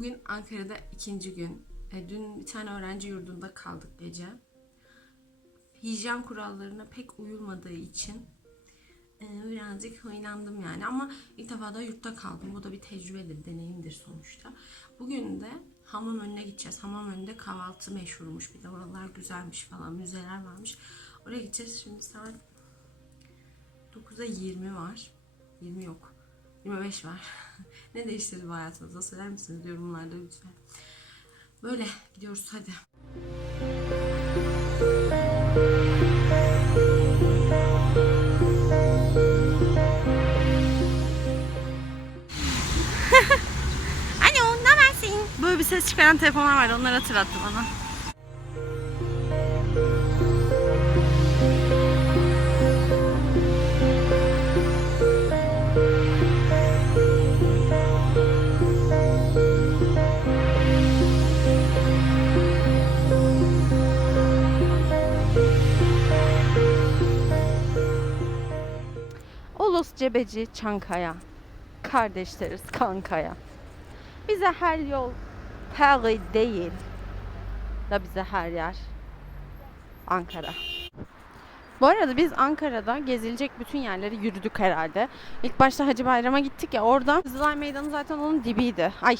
Bugün Ankara'da ikinci gün. E, dün bir tane öğrenci yurdunda kaldık gece. Hijyen kurallarına pek uyulmadığı için e, birazcık huylandım yani. Ama ilk defa da yurtta kaldım. Bu da bir tecrübedir, deneyimdir sonuçta. Bugün de hamam önüne gideceğiz. Hamam önünde kahvaltı meşhurmuş. Bir de oralar güzelmiş falan. Müzeler varmış. Oraya gideceğiz. Şimdi saat 9'a 20 var. 20 yok. 25 var. ne değiştirdi bu hayatınızda söyler misiniz yorumlarda lütfen. Böyle gidiyoruz hadi. Alo, ne habersin? Böyle bir ses çıkaran telefonlar vardı. Onları hatırlattı bana. Ulus Cebeci Çankaya. Kardeşleriz kankaya. Bize her yol her değil. Da bize her yer Ankara. Bu arada biz Ankara'da gezilecek bütün yerleri yürüdük herhalde. İlk başta Hacı Bayram'a gittik ya orada Kızılay Meydanı zaten onun dibiydi. Ay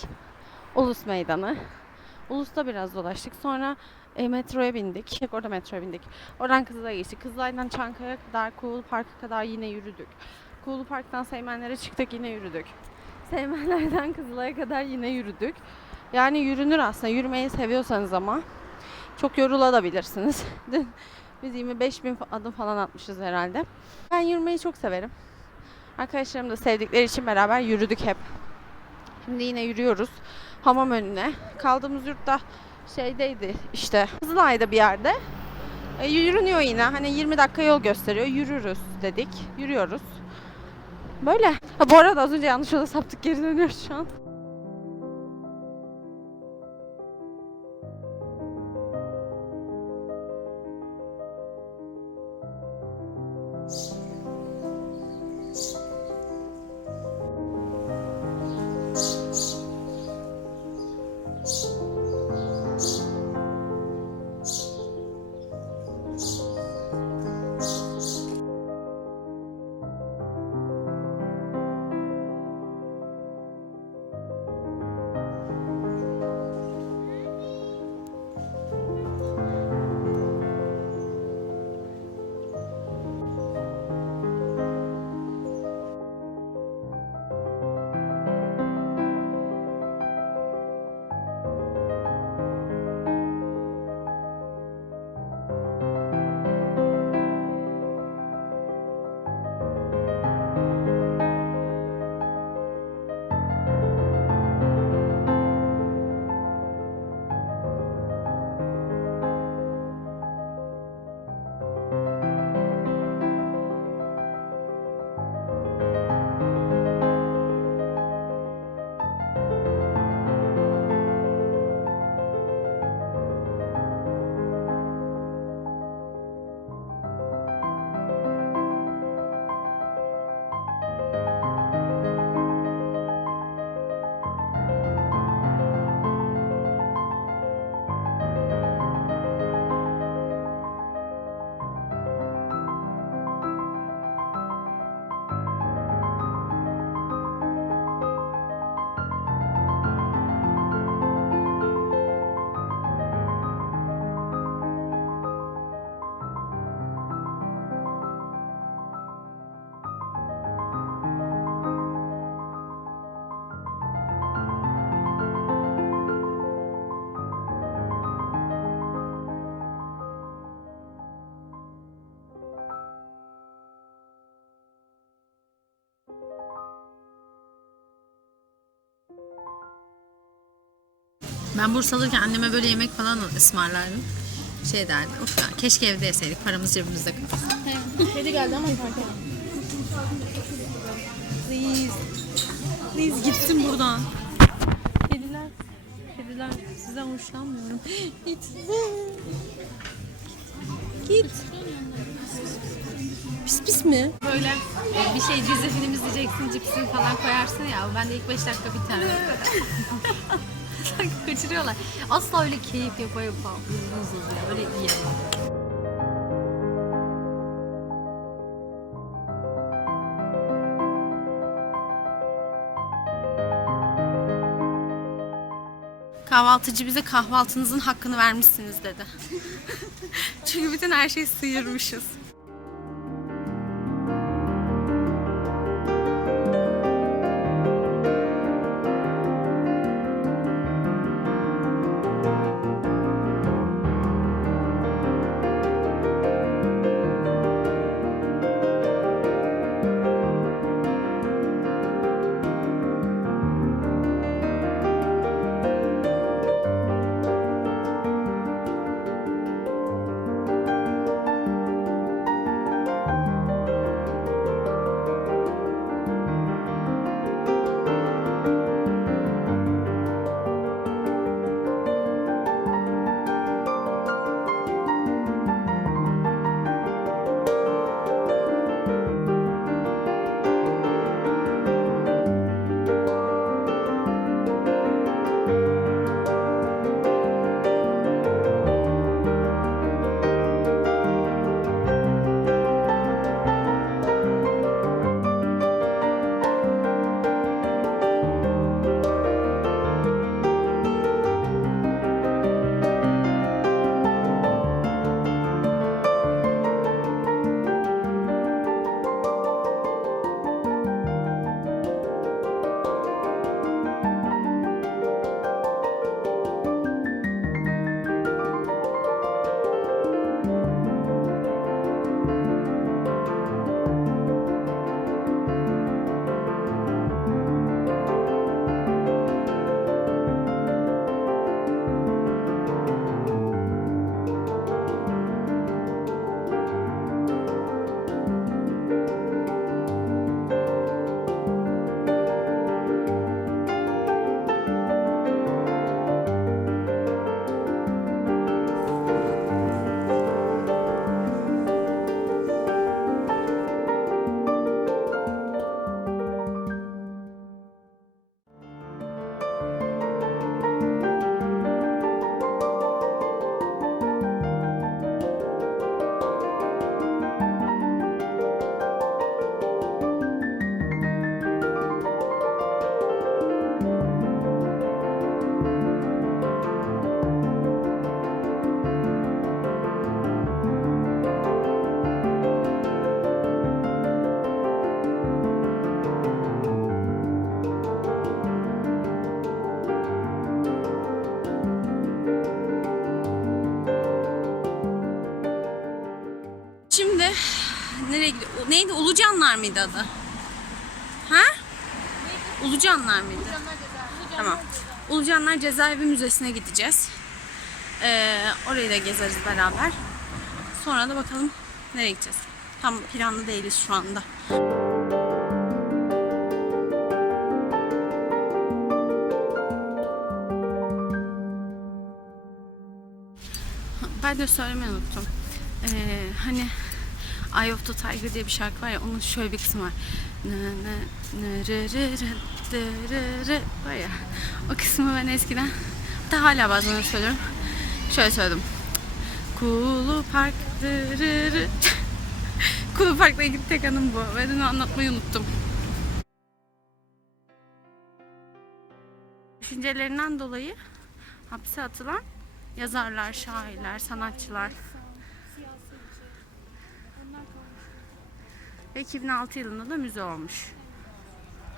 Ulus Meydanı. Ulus'ta biraz dolaştık. Sonra e, metroya bindik. Orada metroya bindik. Oradan Kızılay'a geçtik. Kızılay'dan Çankaya kadar, Kuğulu Park'a kadar yine yürüdük. Kuğulu Park'tan Seymenler'e çıktık yine yürüdük. Seymenler'den Kızılay'a kadar yine yürüdük. Yani yürünür aslında. Yürümeyi seviyorsanız ama çok yorulabilirsiniz. Dün biz 25 bin adım falan atmışız herhalde. Ben yürümeyi çok severim. Arkadaşlarım da sevdikleri için beraber yürüdük hep. Şimdi yine yürüyoruz. Hamam önüne. Kaldığımız yurtta şeydeydi işte Kızılay'da bir yerde. E, yürünüyor yine. Hani 20 dakika yol gösteriyor. Yürürüz dedik. Yürüyoruz. Böyle. Ha, bu arada az önce yanlış yola saptık. Geri dönüyoruz şu an. Ben Bursalıyken anneme böyle yemek falan ısmarlardım. Şey derdi, of ya keşke evde yeseydik paramız cebimizde kalsın. Kedi geldi ama fark. Please. Please gitsin buradan. Kediler, kediler sizden hoşlanmıyorum. Git. Git. Pis pis mi? Böyle e, bir şey dizi film izleyeceksin, cipsini falan koyarsın ya. Ben de ilk 5 dakika biter. Sanki kaçırıyorlar. Asla öyle keyif yapa yapa uzun uzun ya. Öyle yiyemem. Kahvaltıcı bize kahvaltınızın hakkını vermişsiniz dedi. Çünkü bütün her şeyi sıyırmışız. Mıydı adı? Ha? Ulucanlar mıydı? Tamam. Ulucanlar Cezaevi Müzesi'ne gideceğiz. Ee, orayı da gezeriz beraber. Sonra da bakalım nereye gideceğiz. Tam planlı değiliz şu anda. Ben de söylemeyi unuttum. Ee, hani Eye of the Tiger diye bir şarkı var ya onun şöyle bir kısmı var. Var ya. O kısmı ben eskiden hatta hala bazen söylüyorum. Şöyle söyledim. Kulu Park. Kulu Park'la ilgili tek anım bu. Ben onu anlatmayı unuttum. Düşüncelerinden dolayı hapse atılan yazarlar, şairler, sanatçılar ve 2006 yılında da müze olmuş.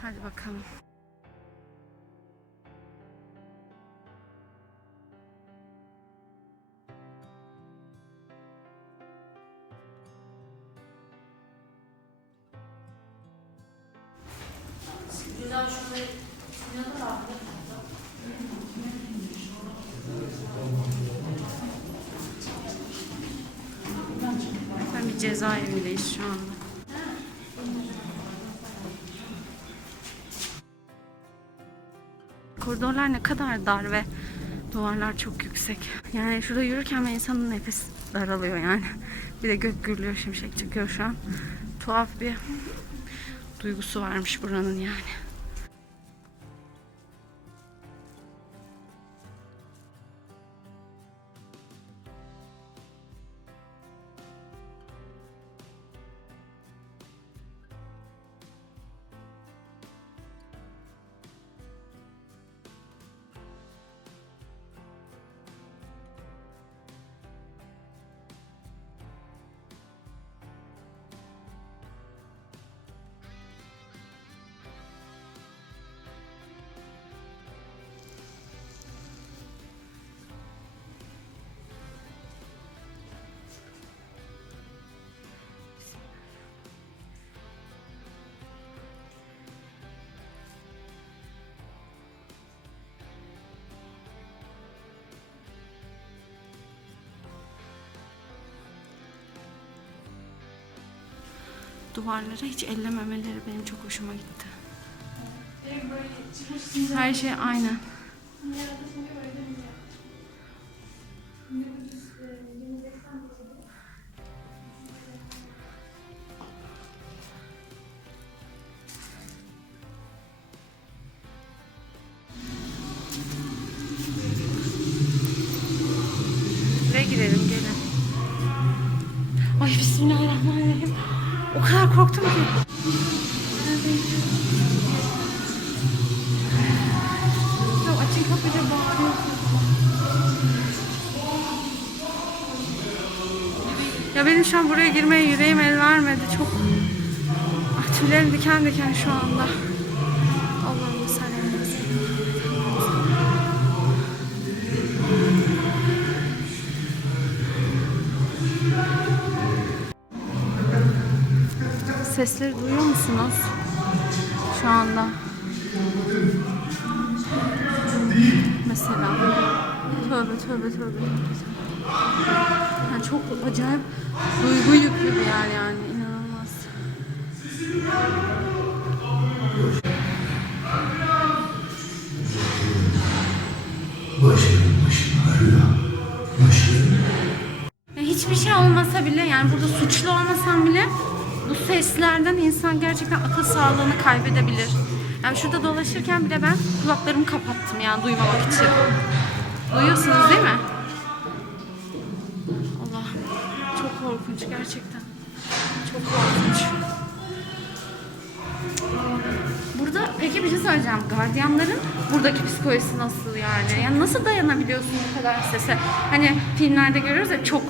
Hadi bakalım. Ne kadar dar ve duvarlar çok yüksek. Yani şurada yürürken insanın nefes daralıyor yani. Bir de gök gürlüyor, şimşek çekiyor şu an. Tuhaf bir duygusu varmış buranın yani. Duvarlara hiç ellememeleri benim çok hoşuma gitti. Her şey aynı. Ya benim şu an buraya girmeye yüreğim el vermedi. Çok ah, tüylerim diken diken şu anda. Allah'ım sen Sesleri duyuyor musunuz? Şu anda. Mesela. Tövbe tövbe tövbe. Yani çok acayip duygu yüklü bir yer yani. inanılmaz. Ya hiçbir şey olmasa bile yani burada suçlu olmasam bile bu seslerden insan gerçekten akıl sağlığını kaybedebilir. Yani şurada dolaşırken bile ben kulaklarımı kapattım yani duymamak için. Duyuyorsunuz değil mi? Allah çok korkunç gerçekten. Çok korkunç. Burada peki bir şey söyleyeceğim. Gardiyanların buradaki psikolojisi nasıl yani? Yani nasıl dayanabiliyorsun bu kadar sese? Hani filmlerde görüyoruz ya çok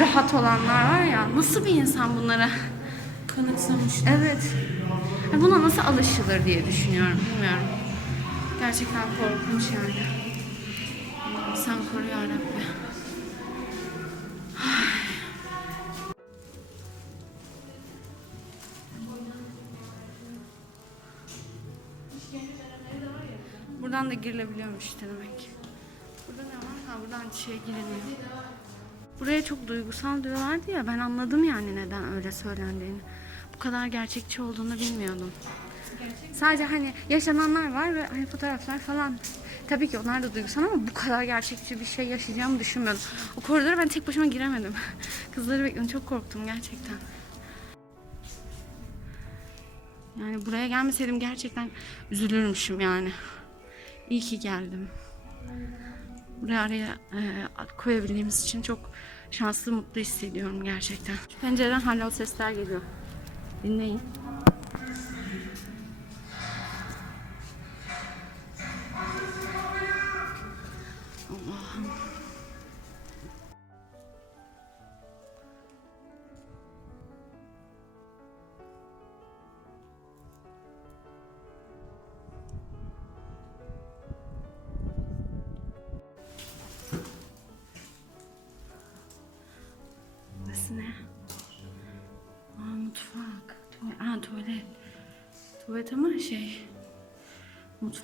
rahat olanlar var ya. Nasıl bir insan bunlara? Kanıksamış. Evet. Ya Buna nasıl alışılır diye düşünüyorum. Bilmiyorum. Gerçekten korkunç yani. Sen koru ya Rabbi. Buradan da girilebiliyormuş işte demek. Burada ne var? Ha buradan şey girilmiyor. Buraya çok duygusal diyorlardı ya ben anladım yani neden öyle söylendiğini. Bu kadar gerçekçi olduğunu bilmiyordum. Sadece hani yaşananlar var ve hani fotoğraflar falan. Tabii ki onlar da duygusal ama bu kadar gerçekçi bir şey yaşayacağımı düşünmüyordum. O koridora ben tek başıma giremedim. Kızları bekliyorum. Çok korktum gerçekten. Yani buraya gelmeseydim gerçekten üzülürmüşüm yani. İyi ki geldim. Buraya araya e, koyabildiğimiz için çok şanslı, mutlu hissediyorum gerçekten. Pencereden hala o sesler geliyor. Dinleyin. Allah'ım.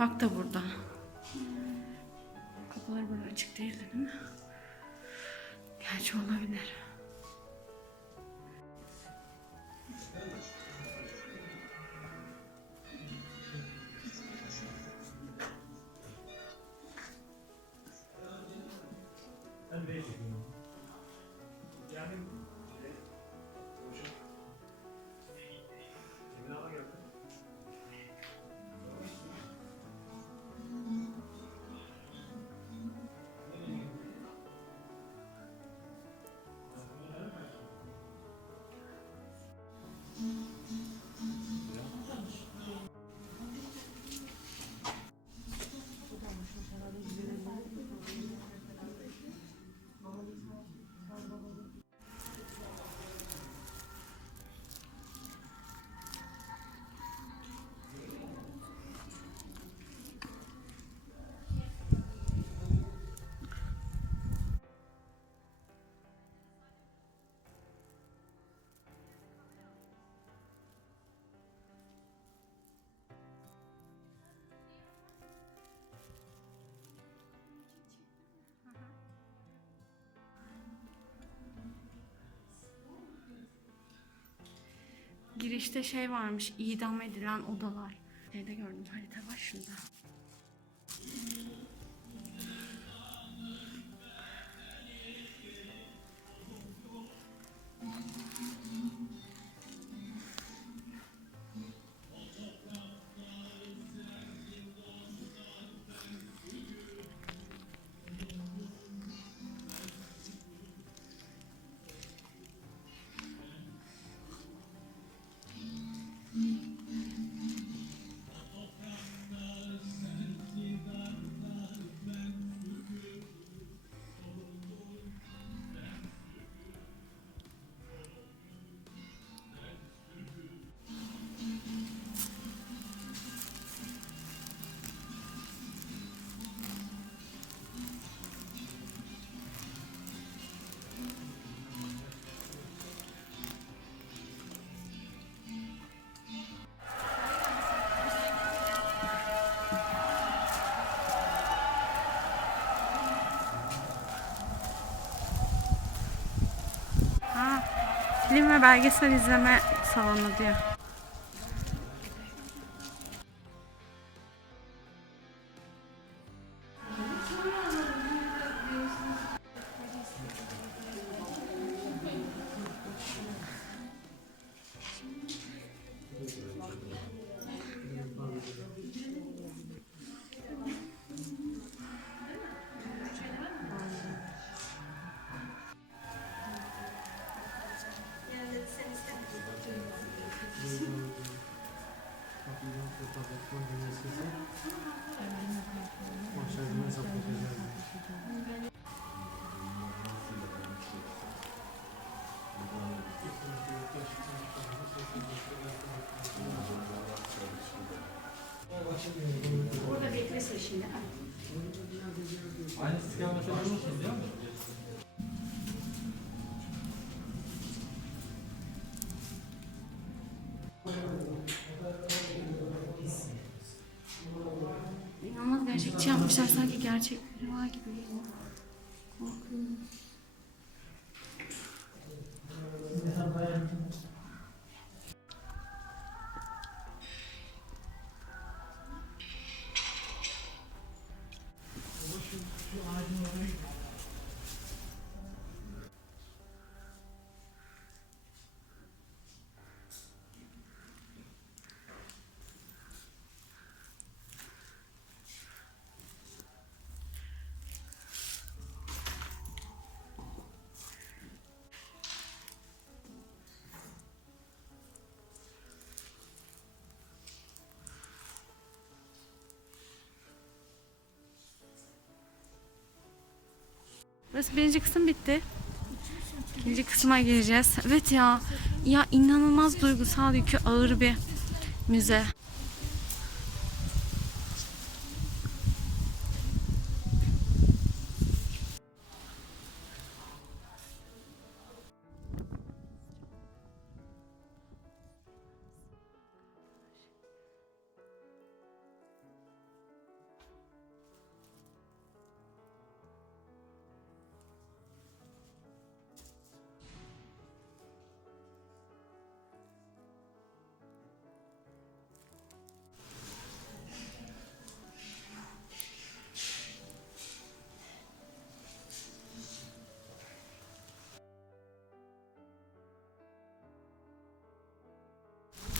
Mutfak da burada. Kapılar böyle açık değil değil mi? Gerçi olabilir. Girişte şey varmış. idam edilen odalar. Şeyde gördüm harita var şurada. Film ve belgesel izleme salonu diyor. Aynı istikamet ediyorsunuz değil mi? İnanılmaz gerçekçi yapmışlar sanki gerçekleri Burası birinci kısım bitti. İkinci kısma gireceğiz. Evet ya. Ya inanılmaz duygusal yükü ağır bir müze.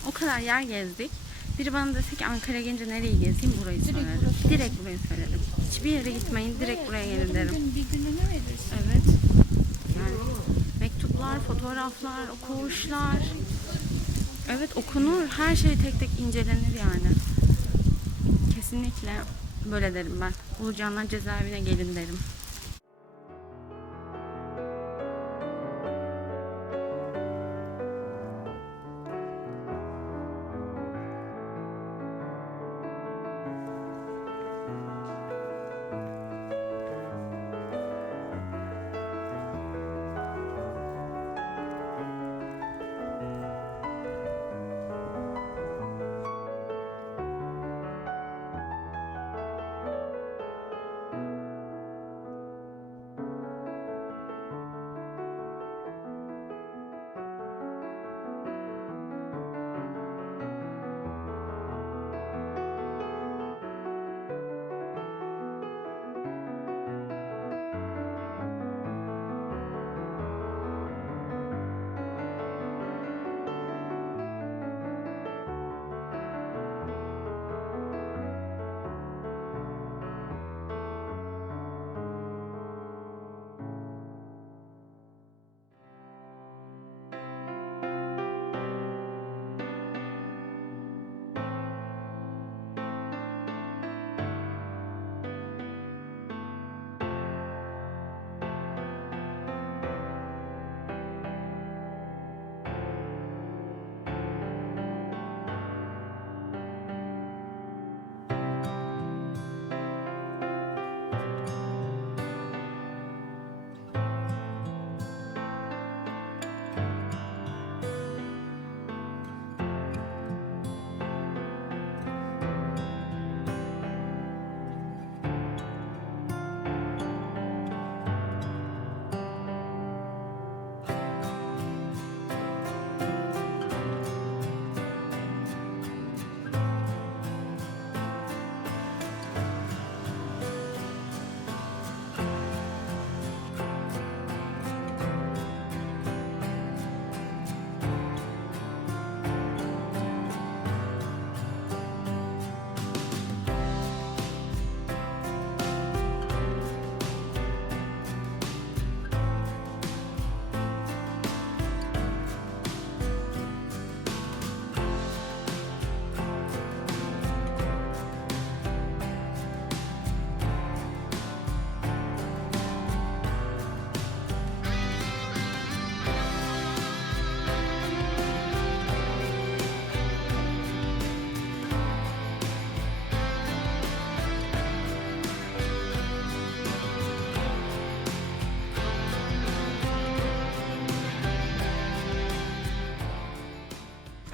O kadar yer gezdik. Biri bana dese ki Ankara'ya gelince nereyi gezeyim burayı söylerim. Direkt burayı söylerim. Hiçbir yere gitmeyin direkt buraya gelin derim. Bir gününü verirsin. Evet. Yani mektuplar, fotoğraflar, okuyuşlar. Evet okunur. Her şey tek tek incelenir yani. Kesinlikle böyle derim ben. Ulucanlar cezaevine gelin derim.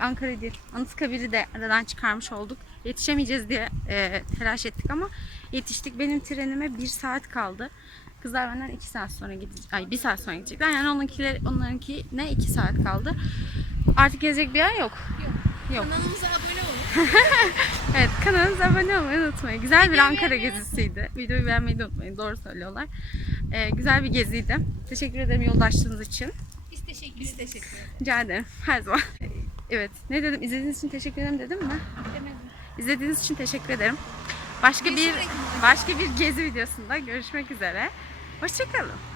Ankara değil. Anıtkabir'i de aradan çıkarmış olduk. Yetişemeyeceğiz diye e, telaş ettik ama yetiştik. Benim trenime bir saat kaldı. Kızlar benden iki saat sonra gidecek. Ay bir saat sonra gidecekler. Yani onunkiler, onlarınki ne iki saat kaldı. Artık gezecek bir yer yok. Yok. Kanalımıza abone olun. Evet kanalımıza abone olmayı unutmayın. Güzel bir Ankara gezisiydi. Videoyu beğenmeyi de unutmayın. Doğru söylüyorlar. Ee, güzel bir geziydi. Teşekkür ederim yoldaşlığınız için. Biz teşekkür ederiz. teşekkür ederiz. Rica ederim. Her zaman. Evet. Ne dedim? İzlediğiniz için teşekkür ederim dedim mi? Demedim. İzlediğiniz için teşekkür ederim. Başka bir sonraki başka bir gezi videosunda görüşmek üzere. Hoşçakalın.